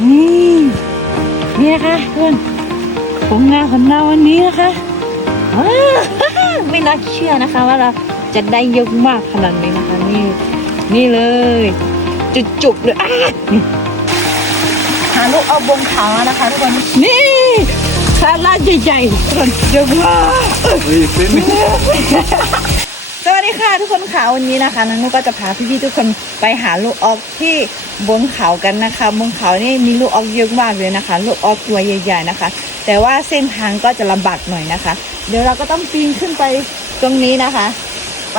นี่นี่นะคะเพื่อนผลงานของเราวันนี้นะคะว้าวไม่น่าเชื่อนะคะว่าเราจะได้เยอะมากขนาดนี้นะคะ นี่นี่เลย จุกๆเลยอะนี่หาลูกเอาบงขาวนะคะทุกคนนี่คาราใหญ่ๆทุกคนเยอะมากสวัส ดีค่ะทุกคนค่ะวันนี้นะคะนันนุก็จะพาพี่ๆทุกคนไปหาลูกออกที่บนเขากันนะคะบนเขานี่มีลูกออกเยอะมากเลยนะคะ ลูกออกตัวใหญ่ ๆนะคะ แต่ว่าเส้นทางก็จะลำบากหน่อยนะคะ เดี๋ยวเราก็ต้องปีนขึ้นไปตรงนี้นะคะ ไป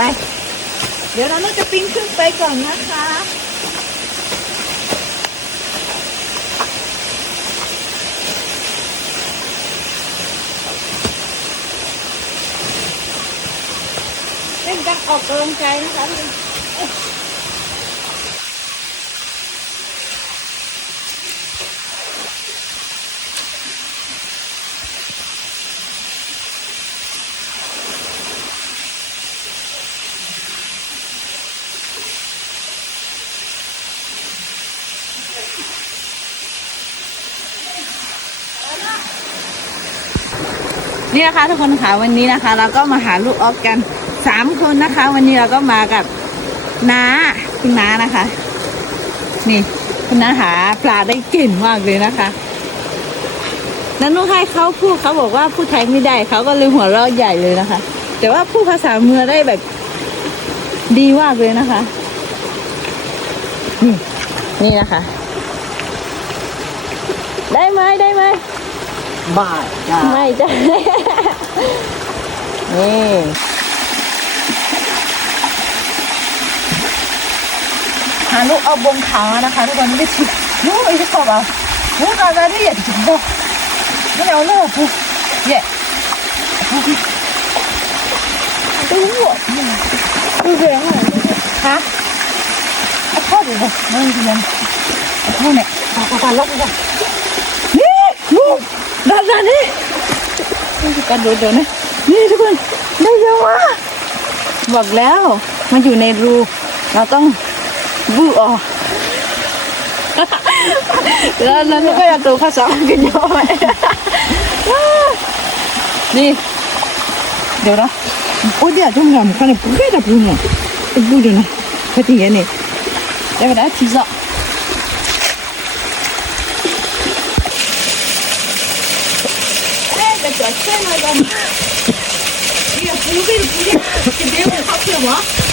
เดี๋ยวเราจะปีนขึ้นไปก่อนนะคะ เป็นการออกกำลังกายนะคะทุกคนนี่นะคะทุกคนค่ะวันนี้นะคะ เราก็มาหาลูกออกกัน สามคนนะคะ วันนี้เราก็มากับน้าคุณน้านะคะ นี่ คุณน้าหาปลาได้เก่งมากเลยนะคะ นั้นนุให้เขาพูดเขาบอกว่าพูดไทยไม่ได้เขาก็เลยหัวเราะใหญ่เลยนะคะ แต่ว่าพูดภาษาเมืองได้แบบดีมากเลยนะคะ นี่นี่นะคะ ได้ไหมได้ไหมบ้าจ้าไม่จ้ะนี่ หาลูกเอาบงขานะคะทุกคนไม่ได้ชิดลูกไอ้ที่ขอบอะลูกอะไรที่อยากจะบอกไม่เอาลูกปุ๊บเย่ปุ๊ดูหัวดูเรื่องอะไรฮะเอาพ่อดูบ่ไม่เรีนเอาพ่อเนี่ยปาปาล็อกกันนี่ลูกด้านด้านนี่การโดดเดี๋ยวนะนี่ทุกคนได้เยอะมากบอกแล้วมันอยู่ในรูเราต้อง vựa ờ. là là nó cái tàu phát sáng cái nhỏ vậy đi. Được đó. Ôi, đi à trong nhà một con này cũng cái đập luôn rồi đập được này. Cái gì này? Đây là đã chỉ rõ Hãy subscribe cho kênh Ghiền Mì Gõ Để không bỏ lỡ những video hấp dẫn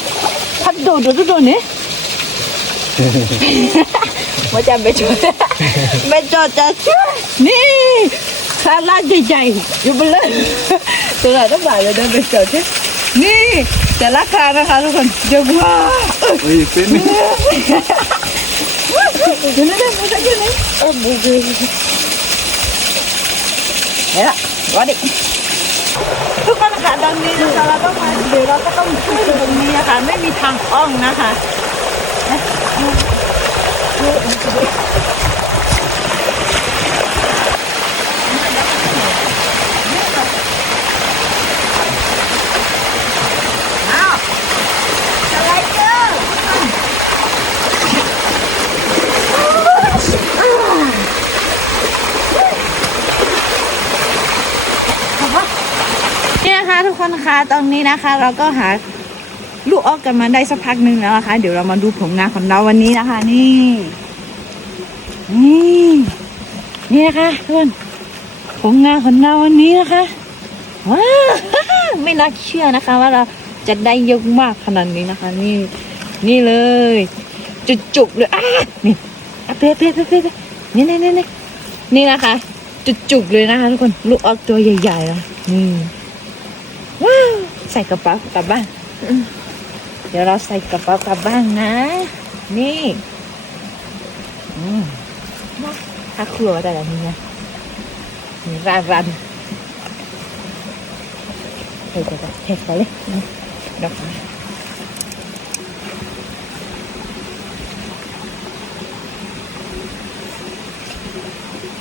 จะช่วยนี่คาราใหญ่ๆอยู่บนเลยตัวไหนต้องบ่ายเลยเดินไปจอดใช่นี่แต่ราคานะคะทุกคนเยอะมากเฮ้ยเป็นอยู่นั่นเลยมันจะอยู่ไหนเออบูบูเนี่ยละวัดดิ ทุกคนนะคะตอนนี้นะคะเราต้องมาเดี๋ยวเราก็ต้องขึ้นตรงนี้นะคะไม่มีทางอ้อมนะคะ อ้าวอะไรเจ้า นี่ นะคะ ตอนนี้นะคะ เราก็หาลูกออกกันมาได้สักพักหนึ่งแล้วนะคะ เดี๋ยวเรามาดูผลงานของเราวันนี้นะคะ นี่นี่นี่นะคะทุกคนผลงานของเราวันนี้นะคะว้าไม่น่าเชื่อนะคะ ว่าเราจะได้เยอะมากขนาดนี้นะคะ นี่ นี่เลย จุกๆเลยอะนี่อะเป๊ะเป๊ะเป๊ะเป๊ะนี่นี่นี่นี่นี่นะคะ จุกๆเลยนะคะทุกคนลูกออกตัวใหญ่ๆเลยนี่ ใส่กระเป๋ากลับบ้านเดี๋ยวเราใส่กระเป๋ากลับบ้านนะ นี่ถ้าครัวว่าแต่ละนี้นะมีรารันเฮ้ยเดี๋ยวเดี๋ยวเฮ้ยไปเลยดอกไ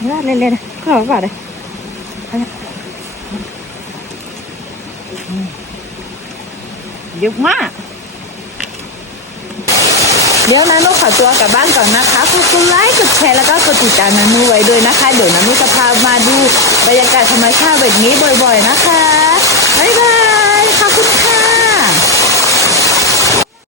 ม้เล่นๆนะขอฝาเลยไปนะอืม เยอะมาก เดี๋ยวนานุขอตัวกลับบ้านก่อนนะคะฝากกดไลค์กดแชร์แล้วก็กดติดตามนานุไว้ด้วยนะคะ เดี๋ยวนานุจะพามาดูบรรยากาศธรรมชาติแบบนี้บ่อย ๆ นะคะบ๊ายบาย